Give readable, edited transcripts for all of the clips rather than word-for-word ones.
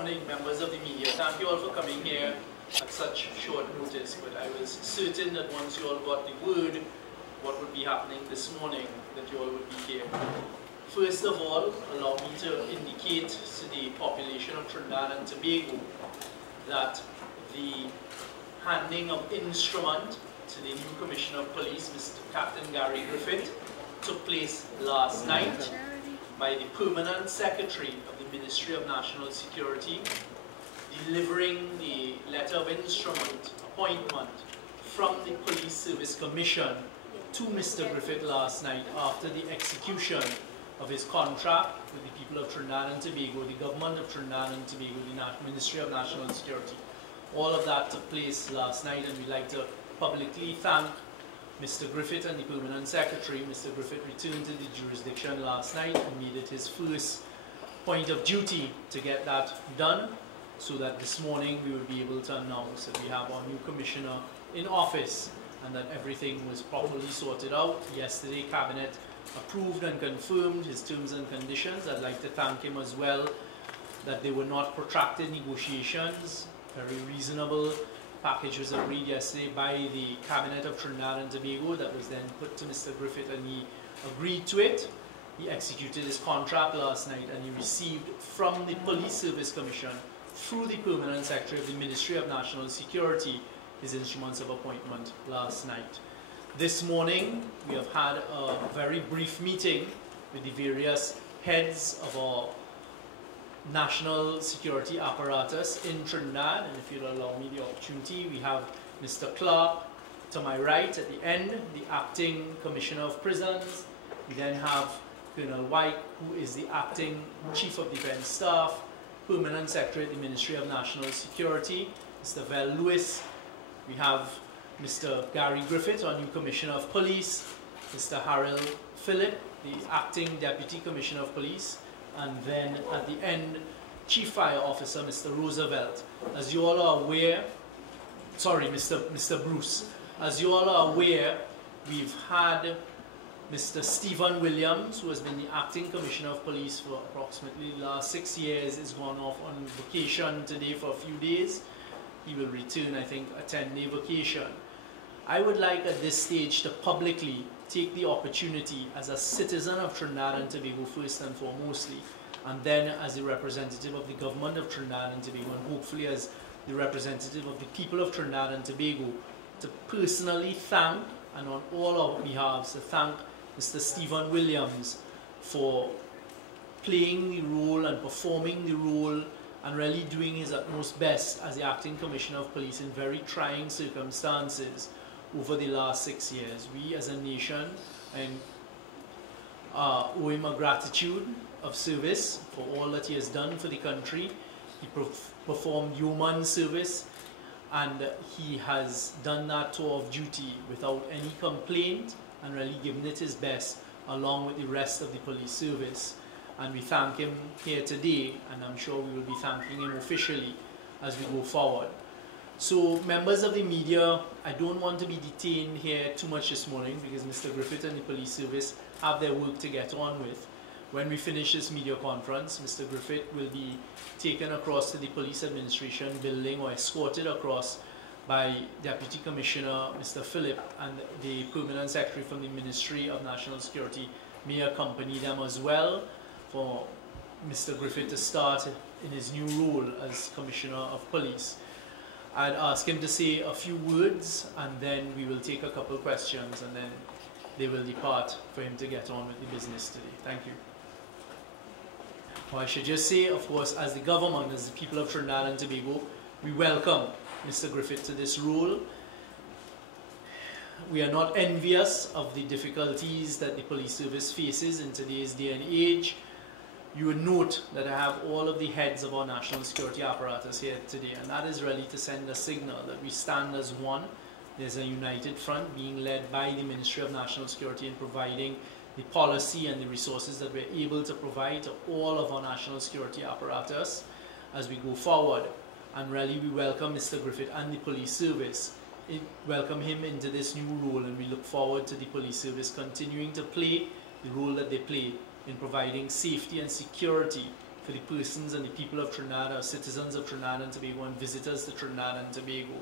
morning, members of the media. Thank you all for coming here at such short notice, but I was certain that once you all got the word what would be happening this morning, that you all would be here. First of all, allow me to indicate to the population of Trinidad and Tobago that the handing of instrument to the new Commissioner of Police, Mr. Captain Gary Griffith, took place last night by the Permanent Secretary of the Ministry of National Security, delivering the letter of instrument appointment from the Police Service Commission to Mr. Griffith last night after the execution of his contract with the people of Trinidad and Tobago, the government of Trinidad and Tobago, the Ministry of National Security. All of that took place last night, and we'd like to publicly thank Mr. Griffith and the Permanent Secretary. Mr. Griffith returned to the jurisdiction last night and made it his first point of duty to get that done, so that this morning we will be able to announce that we have our new Commissioner in office and that everything was properly sorted out. Yesterday, Cabinet approved and confirmed his terms and conditions. I'd like to thank him as well that they were not protracted negotiations. Very reasonable package was agreed yesterday by the Cabinet of Trinidad and Tobago that was then put to Mr. Griffith, and he agreed to it. He executed his contract last night, and he received from the Police Service Commission through the Permanent Secretary of the Ministry of National Security his instruments of appointment last night. This morning we have had a very brief meeting with the various heads of our national security apparatus in Trinidad, and if you'll allow me the opportunity, we have Mr. Clark to my right at the end, the Acting Commissioner of Prisons. We then have Colonel White, who is the Acting Chief of Defence Staff, Permanent Secretary at the Ministry of National Security, Mr. Vel Lewis. We have Mr. Gary Griffith, our new Commissioner of Police, Mr. Harold Phillip, the Acting Deputy Commissioner of Police, and then at the end, Chief Fire Officer Mr. Roosevelt. As you all are aware, sorry, Mr. Bruce. As you all are aware, we've had Mr. Stephen Williams, who has been the Acting Commissioner of Police for approximately the last 6 years, is gone off on vacation today for a few days. He will return, I think, a 10-day vacation. I would like at this stage to publicly take the opportunity as a citizen of Trinidad and Tobago first and foremostly, and then as a representative of the government of Trinidad and Tobago, and hopefully as the representative of the people of Trinidad and Tobago, to personally thank, and on all our behalves, to thank Mr. Stephen Williams for playing the role and performing the role and really doing his utmost best as the Acting Commissioner of Police in very trying circumstances over the last 6 years. We as a nation owe him a gratitude of service for all that he has done for the country. He performed yeoman service, and he has done that tour of duty without any complaint and really given it his best along with the rest of the police service. And we thank him here today, and I'm sure we will be thanking him officially as we go forward. So, members of the media, I don't want to be detained here too much this morning because Mr. Griffith and the police service have their work to get on with. When we finish this media conference, Mr. Griffith will be taken across to the police administration building or escorted across by Deputy Commissioner Mr. Phillip, and the Permanent Secretary from the Ministry of National Security may accompany them as well for Mr. Griffith to start in his new role as Commissioner of Police. I'd ask him to say a few words, and then we will take a couple of questions, and then they will depart for him to get on with the business today. Thank you. Well, I should just say, of course, as the government, as the people of Trinidad and Tobago, we welcome Mr. Griffith to this role. We are not envious of the difficulties that the police service faces in today's day and age. You would note that I have all of the heads of our national security apparatus here today, and that is really to send a signal that we stand as one. There's a united front being led by the Ministry of National Security in providing the policy and the resources that we're able to provide to all of our national security apparatus as we go forward. And really we welcome Mr. Griffith and the police service. Welcome him into this new role, and we look forward to the police service continuing to play the role that they play in providing safety and security for the persons and the people of Trinidad, our citizens of Trinidad and Tobago, and visitors to Trinidad and Tobago.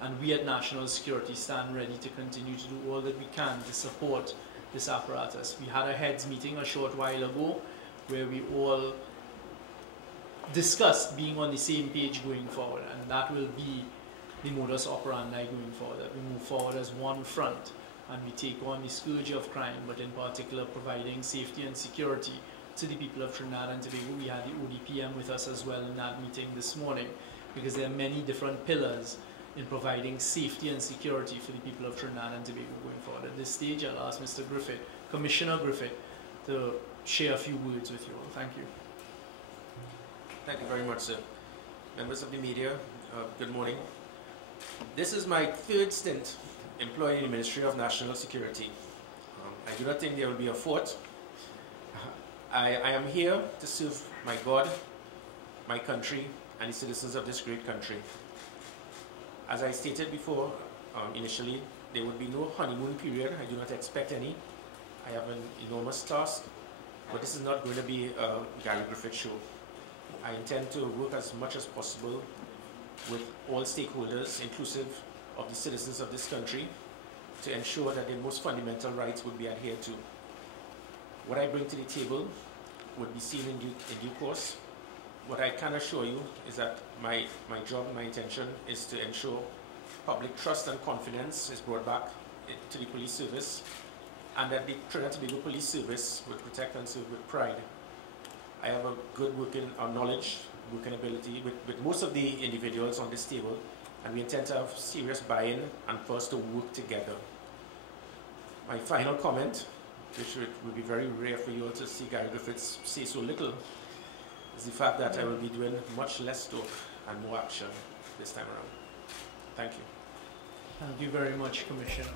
And we at National Security stand ready to continue to do all that we can to support this apparatus. We had a heads meeting a short while ago where we all discussed being on the same page going forward, and that will be the modus operandi going forward, that we move forward as one front and we take on the scourge of crime, but in particular providing safety and security to the people of Trinidad and Tobago. We had the ODPM with us as well in that meeting this morning, because there are many different pillars in providing safety and security for the people of Trinidad and Tobago going forward. At this stage, I'll ask Mr. Griffith, Commissioner Griffith, to share a few words with you all. Thank you. Thank you very much, sir. Members of the media, good morning. This is my third stint employed in the Ministry of National Security. I do not think there will be a fourth. I am here to serve my God, my country, and the citizens of this great country. As I stated before, initially, there would be no honeymoon period. I do not expect any. I have an enormous task, but this is not going to be a Gary Griffith show. I intend to work as much as possible with all stakeholders, inclusive of the citizens of this country, to ensure that the most fundamental rights would be adhered to. What I bring to the table would be seen in due course. What I can assure you is that my job, my intention is to ensure public trust and confidence is brought back to the police service, and that the Trinidad and Tobago Police Service would protect and serve with pride. I have a good working knowledge, working ability with most of the individuals on this table, and we intend to have serious buy-in and for us to work together. My final comment, which would be very rare for you all to see Gary Griffiths say so little, is the fact that I will be doing much less talk and more action this time around. Thank you. Thank you very much, Commissioner.